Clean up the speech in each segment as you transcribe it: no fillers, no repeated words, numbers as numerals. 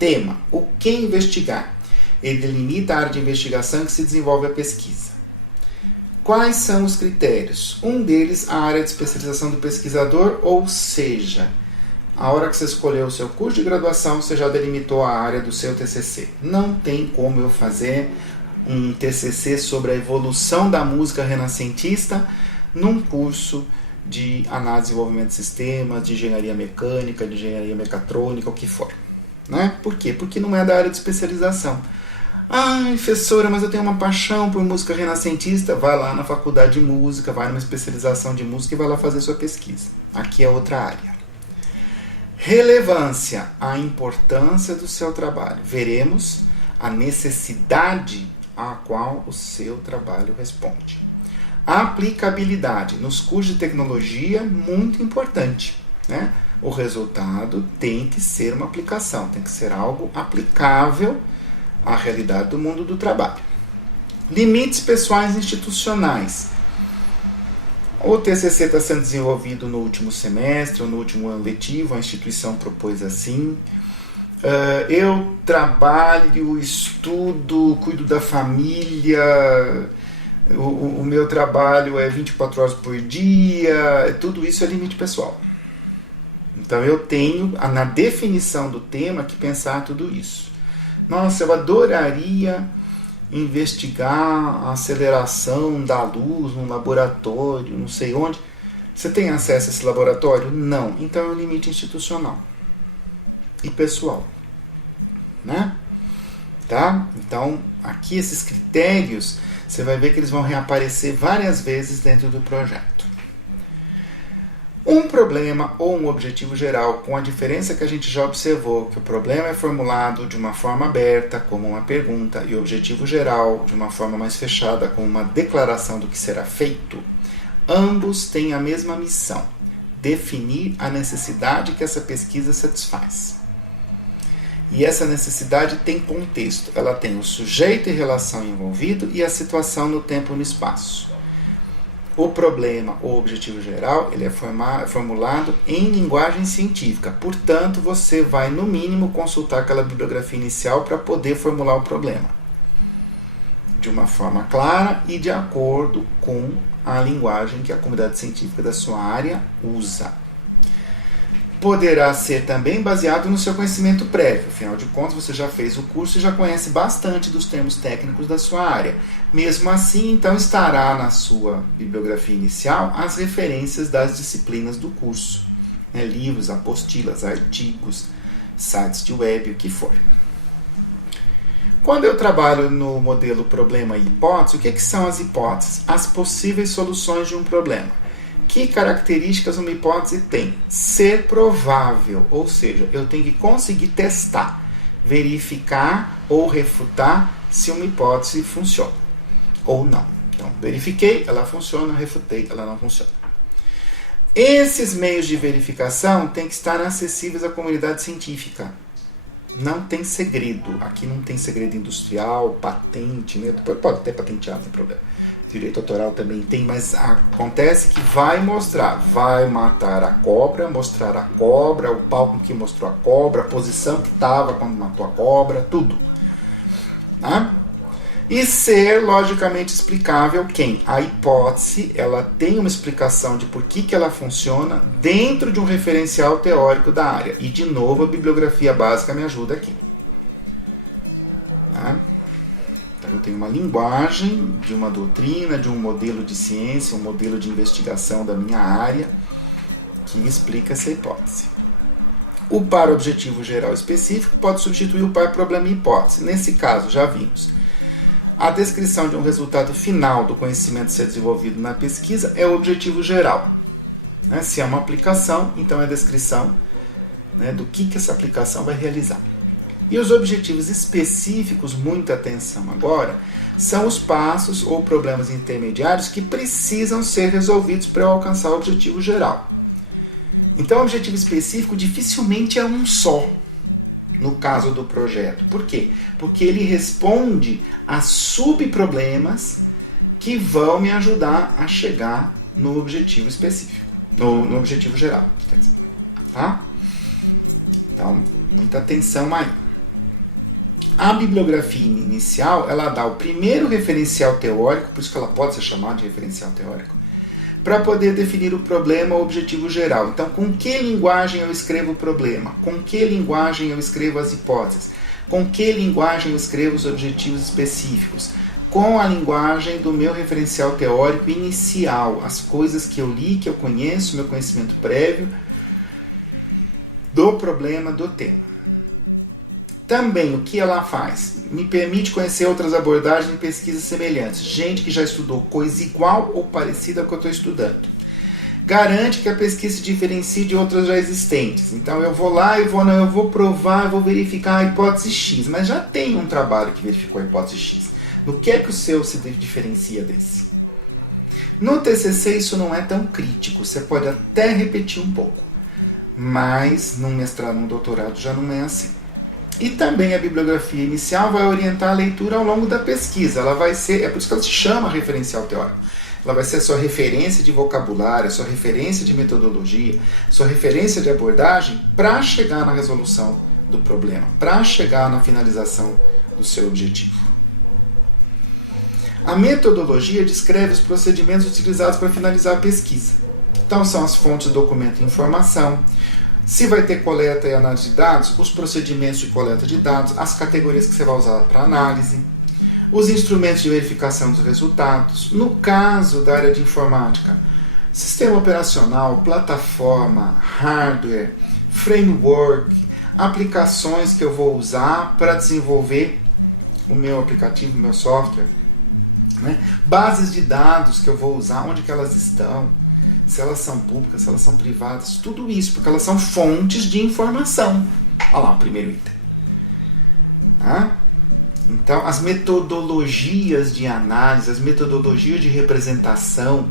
Tema: o que investigar? Ele delimita a área de investigação em que se desenvolve a pesquisa. Quais são os critérios? Um deles, a área de especialização do pesquisador, ou seja, a hora que você escolheu o seu curso de graduação, você já delimitou a área do seu TCC. Não tem como eu fazer um TCC sobre a evolução da música renascentista num curso de análise e desenvolvimento de sistemas, de engenharia mecânica, de engenharia mecatrônica, o que for. Né? Por quê? Porque não é da área de especialização. Professora, mas eu tenho uma paixão por música renascentista. Vai lá na faculdade de música, vai numa especialização de música e vai lá fazer sua pesquisa. Aqui é outra área. Relevância, a importância do seu trabalho. Veremos a necessidade a qual o seu trabalho responde. Aplicabilidade, nos cursos de tecnologia, muito importante, né? O resultado tem que ser uma aplicação, tem que ser algo aplicável à realidade do mundo do trabalho. Limites pessoais institucionais. O TCC está sendo desenvolvido no último semestre ou no último ano letivo, a instituição propôs assim. Eu trabalho, estudo, cuido da família, o meu trabalho é 24 horas por dia, tudo isso é limite pessoal. Então eu tenho, na definição do tema, que pensar tudo isso. Nossa, eu adoraria investigar a aceleração da luz num laboratório, não sei onde. Você tem acesso a esse laboratório? Não. Então é um limite institucional e pessoal. Né? Tá? Então, aqui esses critérios, você vai ver que eles vão reaparecer várias vezes dentro do projeto. Um problema ou um objetivo geral, com a diferença que a gente já observou, que o problema é formulado de uma forma aberta, como uma pergunta, e o objetivo geral, de uma forma mais fechada, como uma declaração do que será feito, ambos têm a mesma missão: definir a necessidade que essa pesquisa satisfaz. E essa necessidade tem contexto, ela tem o sujeito e relação envolvido e a situação no tempo e no espaço. O problema ou objetivo geral, ele é formulado em linguagem científica. Portanto, você vai, no mínimo, consultar aquela bibliografia inicial para poder formular o problema de uma forma clara e de acordo com a linguagem que a comunidade científica da sua área usa. Poderá ser também baseado no seu conhecimento prévio. Afinal de contas, você já fez o curso e já conhece bastante dos termos técnicos da sua área. Mesmo assim, então, estará na sua bibliografia inicial as referências das disciplinas do curso. Né? Livros, apostilas, artigos, sites de web, o que for. Quando eu trabalho no modelo problema e hipótese, o que são as hipóteses? As possíveis soluções de um problema. Que características uma hipótese tem? Ser provável, ou seja, eu tenho que conseguir testar, verificar ou refutar se uma hipótese funciona ou não. Então, verifiquei, ela funciona, refutei, ela não funciona. Esses meios de verificação têm que estar acessíveis à comunidade científica. Não tem segredo. Aqui não tem segredo industrial, patente, né? Pode ter patenteado, não tem problema. Direito autoral também tem, mas acontece que vai matar a cobra, mostrar a cobra, o palco que mostrou a cobra, a posição que estava quando matou a cobra, tudo. Né? E ser logicamente explicável quem? A hipótese, ela tem uma explicação de por que ela funciona dentro de um referencial teórico da área. E, de novo, a bibliografia básica me ajuda aqui. Tá? Então, eu tenho uma linguagem de uma doutrina, de um modelo de ciência, um modelo de investigação da minha área, que explica essa hipótese. O par objetivo geral específico pode substituir o par problema e hipótese. Nesse caso, já vimos. A descrição de um resultado final do conhecimento a ser desenvolvido na pesquisa é o objetivo geral. Né? Se é uma aplicação, então é a descrição, né, do que essa aplicação vai realizar. E os objetivos específicos, muita atenção agora, são os passos ou problemas intermediários que precisam ser resolvidos para eu alcançar o objetivo geral. Então, o objetivo específico dificilmente é um só, no caso do projeto. Por quê? Porque ele responde a subproblemas que vão me ajudar a chegar no objetivo específico, no objetivo geral. Tá? Então, muita atenção aí. A bibliografia inicial, ela dá o primeiro referencial teórico, por isso que ela pode ser chamada de referencial teórico, para poder definir o problema ou objetivo geral. Então, com que linguagem eu escrevo o problema? Com que linguagem eu escrevo as hipóteses? Com que linguagem eu escrevo os objetivos específicos? Com a linguagem do meu referencial teórico inicial, as coisas que eu li, que eu conheço, meu conhecimento prévio do problema, do tema. Também, o que ela faz? Me permite conhecer outras abordagens e pesquisas semelhantes. Gente que já estudou coisa igual ou parecida com o que eu estou estudando. Garante que a pesquisa se diferencie de outras já existentes. Então, eu vou lá, eu vou provar, eu vou verificar a hipótese X. Mas já tem um trabalho que verificou a hipótese X. No que é que o seu se diferencia desse? No TCC, isso não é tão crítico. Você pode até repetir um pouco. Mas, no mestrado, no doutorado, já não é assim. E também a bibliografia inicial vai orientar a leitura ao longo da pesquisa. Ela vai ser, é por isso que ela se chama referencial teórico. Ela vai ser a sua referência de vocabulário, a sua referência de metodologia, a sua referência de abordagem para chegar na resolução do problema, para chegar na finalização do seu objetivo. A metodologia descreve os procedimentos utilizados para finalizar a pesquisa. Então são as fontes do documento e informação. Se vai ter coleta e análise de dados, os procedimentos de coleta de dados, as categorias que você vai usar para análise, os instrumentos de verificação dos resultados. No caso da área de informática, sistema operacional, plataforma, hardware, framework, aplicações que eu vou usar para desenvolver o meu aplicativo, o meu software, né? Bases de dados que eu vou usar, onde que elas estão, se elas são públicas, se elas são privadas, tudo isso, porque elas são fontes de informação. Olha lá o primeiro item. Tá? Então, as metodologias de análise, as metodologias de representação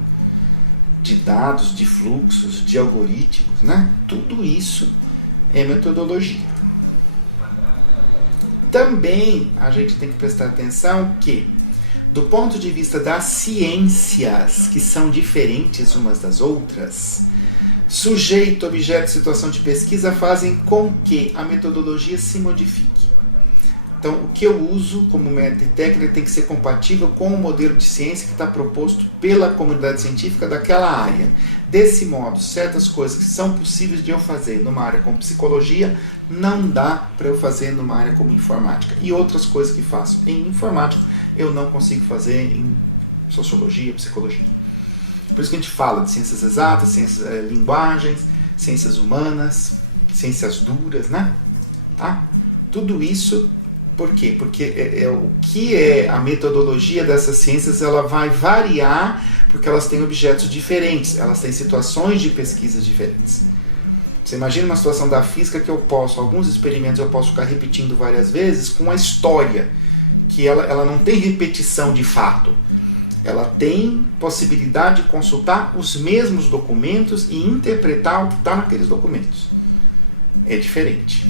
de dados, de fluxos, de algoritmos, né? Tudo isso é metodologia. Também a gente tem que prestar atenção que, do ponto de vista das ciências, que são diferentes umas das outras, sujeito, objeto e situação de pesquisa fazem com que a metodologia se modifique. Então, o que eu uso como método e técnica tem que ser compatível com o modelo de ciência que está proposto pela comunidade científica daquela área. Desse modo, certas coisas que são possíveis de eu fazer numa área como psicologia, não dá para eu fazer numa área como informática. E outras coisas que faço em informática, eu não consigo fazer em sociologia, psicologia. Por isso que a gente fala de ciências exatas, ciências, linguagens, ciências humanas, ciências duras, né? Tá? Tudo isso, por quê? Porque o que é a metodologia dessas ciências, ela vai variar, porque elas têm objetos diferentes, elas têm situações de pesquisa diferentes. Você imagina uma situação da física que alguns experimentos eu posso ficar repetindo várias vezes com a história, que ela não tem repetição de fato. Ela tem possibilidade de consultar os mesmos documentos e interpretar o que está naqueles documentos. É diferente.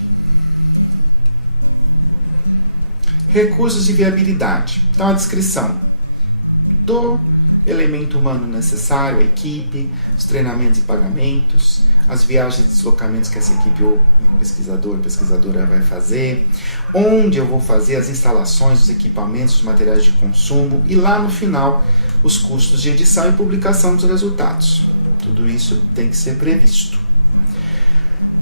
Recursos e viabilidade. Então, a descrição do elemento humano necessário, a equipe, os treinamentos e pagamentos, as viagens e deslocamentos que essa equipe ou pesquisador ou pesquisadora vai fazer, onde eu vou fazer as instalações, os equipamentos, os materiais de consumo e lá no final os custos de edição e publicação dos resultados. Tudo isso tem que ser previsto.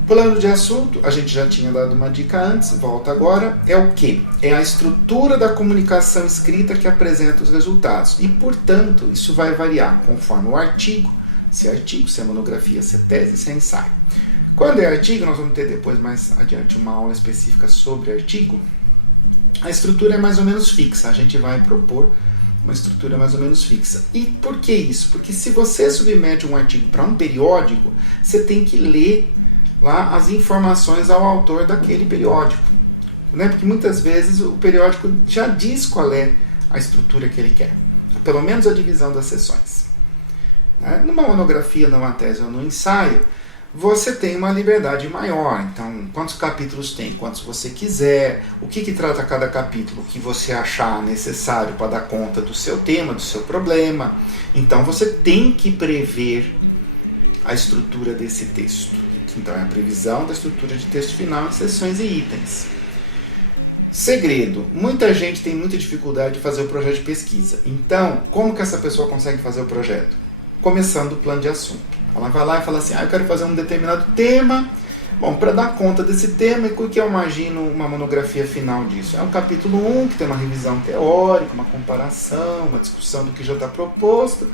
Plano de assunto, a gente já tinha dado uma dica antes, volta agora, é o quê? É a estrutura da comunicação escrita que apresenta os resultados. E, portanto, isso vai variar conforme o artigo, se é monografia, se é tese, se é ensaio. Quando é artigo, nós vamos ter depois mais adiante uma aula específica sobre artigo, a estrutura é mais ou menos fixa, a gente vai propor uma estrutura mais ou menos fixa. E por que isso? Porque se você submete um artigo para um periódico, você tem que ler lá as informações ao autor daquele periódico, né? Porque muitas vezes o periódico já diz qual é a estrutura que ele quer, pelo menos a divisão das sessões, né? Numa monografia, numa tese ou num ensaio, você tem uma liberdade maior. Então, quantos capítulos tem? Quantos você quiser, o que trata cada capítulo, o que você achar necessário para dar conta do seu tema, do seu problema. Então, você tem que prever a estrutura desse texto. Então, é a previsão da estrutura de texto final em seções e itens. Segredo. Muita gente tem muita dificuldade de fazer o projeto de pesquisa. Então, como que essa pessoa consegue fazer o projeto? Começando o plano de assunto. Ela vai lá e fala assim, eu quero fazer um determinado tema. Bom, para dar conta desse tema, o que eu imagino uma monografia final disso? É o capítulo 1, que tem uma revisão teórica, uma comparação, uma discussão do que já está proposto.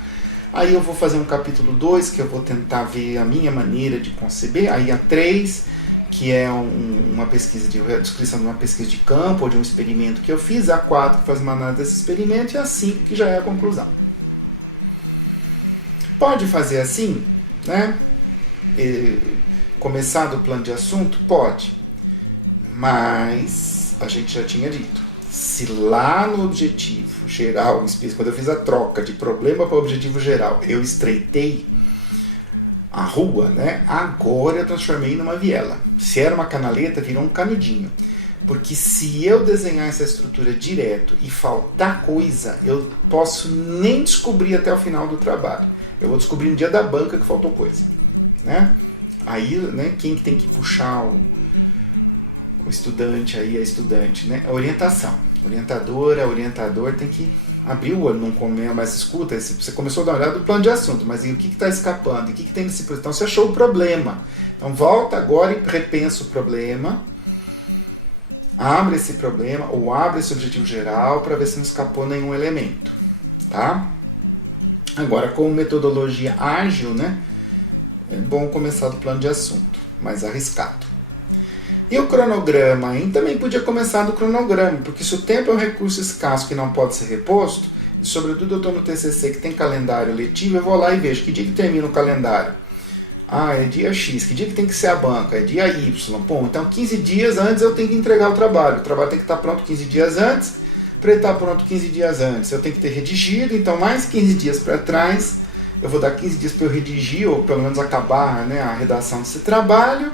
Aí eu vou fazer um capítulo 2, que eu vou tentar ver a minha maneira de conceber. Aí a 3, que é uma pesquisa a descrição de uma pesquisa de campo ou de um experimento que eu fiz. A 4, que faz uma análise desse experimento. E a 5, que já é a conclusão. Pode fazer assim, né? Começar do plano de assunto? Pode. Mas a gente já tinha dito. Se lá no objetivo geral, quando eu fiz a troca de problema para objetivo geral, eu estreitei a rua, né? Agora eu transformei numa viela. Se era uma canaleta, virou um canudinho. Porque se eu desenhar essa estrutura direto e faltar coisa, eu posso nem descobrir até o final do trabalho. Eu vou descobrir no dia da banca que faltou coisa, né? Aí, né, quem que tem que puxar o estudante aí, a estudante, né? A orientação. Orientador tem que abrir o olho, não comer, mas escuta, você começou a dar uma olhada do plano de assunto, mas e o que está escapando? O que tem nesse problema? Então você achou o problema. Então volta agora e repensa o problema, abre esse problema, ou abre esse objetivo geral para ver se não escapou nenhum elemento. Tá? Agora, com metodologia ágil, né? É bom começar do plano de assunto, mais arriscado. E o cronograma, hein? Também podia começar do cronograma, porque se o tempo é um recurso escasso que não pode ser reposto, e sobretudo eu estou no TCC que tem calendário letivo, eu vou lá e vejo que dia que termina o calendário. Ah, é dia X. Que dia que tem que ser a banca? É dia Y. Bom, então 15 dias antes eu tenho que entregar o trabalho. O trabalho tem que estar pronto 15 dias antes. Para ele estar pronto 15 dias antes, eu tenho que ter redigido, então mais 15 dias para trás, eu vou dar 15 dias para eu redigir, ou pelo menos acabar, né, a redação desse trabalho.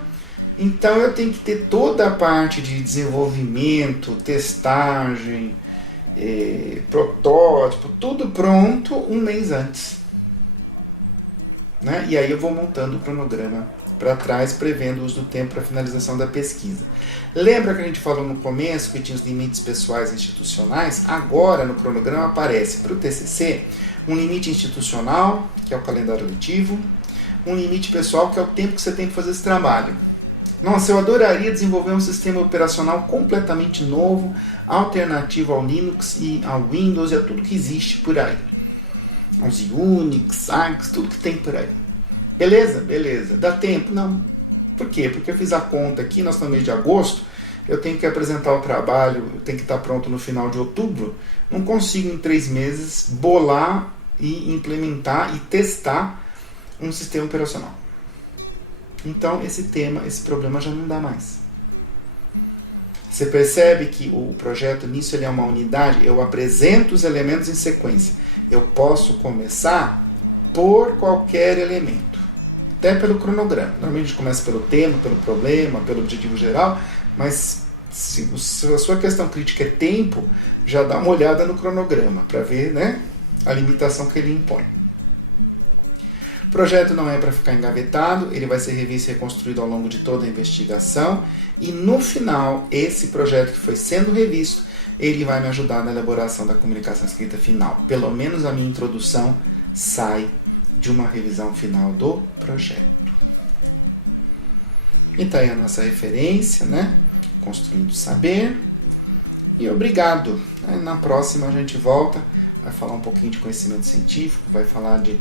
Então eu tenho que ter toda a parte de desenvolvimento, testagem, protótipo, tudo pronto um mês antes. Né? E aí eu vou montando o cronograma para trás, prevendo o uso do tempo para a finalização da pesquisa. Lembra que a gente falou no começo que tinha os limites pessoais e institucionais? Agora no cronograma aparece para o TCC um limite institucional, que é o calendário letivo, um limite pessoal, que é o tempo que você tem para fazer esse trabalho. Nossa, eu adoraria desenvolver um sistema operacional completamente novo, alternativo ao Linux e ao Windows e a tudo que existe por aí. Aos Unix, ARCs, tudo que tem por aí. Beleza? Beleza. Dá tempo? Não. Por quê? Porque eu fiz a conta aqui, nós estamos no mês de agosto, eu tenho que apresentar o trabalho, tem que estar pronto no final de outubro, não consigo em 3 meses bolar e implementar e testar um sistema operacional. Então esse problema já não dá mais. Você percebe que o projeto nisso ele é uma unidade, eu apresento os elementos em sequência. Eu posso começar por qualquer elemento, até pelo cronograma. Normalmente a gente começa pelo tema, pelo problema, pelo objetivo geral, mas se a sua questão crítica é tempo, já dá uma olhada no cronograma para ver, né, a limitação que ele impõe. O projeto não é para ficar engavetado, ele vai ser revisto e reconstruído ao longo de toda a investigação e no final, esse projeto que foi sendo revisto, ele vai me ajudar na elaboração da comunicação escrita final. Pelo menos a minha introdução sai de uma revisão final do projeto. E está aí a nossa referência, né? Construindo Saber. E obrigado. Na próxima a gente volta, vai falar um pouquinho de conhecimento científico, vai falar de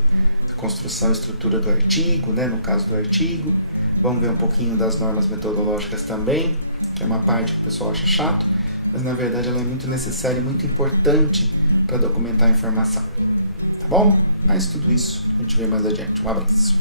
construção e estrutura do artigo, né? No caso do artigo. Vamos ver um pouquinho das normas metodológicas também, que é uma parte que o pessoal acha chato, mas na verdade ela é muito necessária e muito importante para documentar a informação. Tá bom? Mas tudo isso a gente vê mais adiante. Um abraço.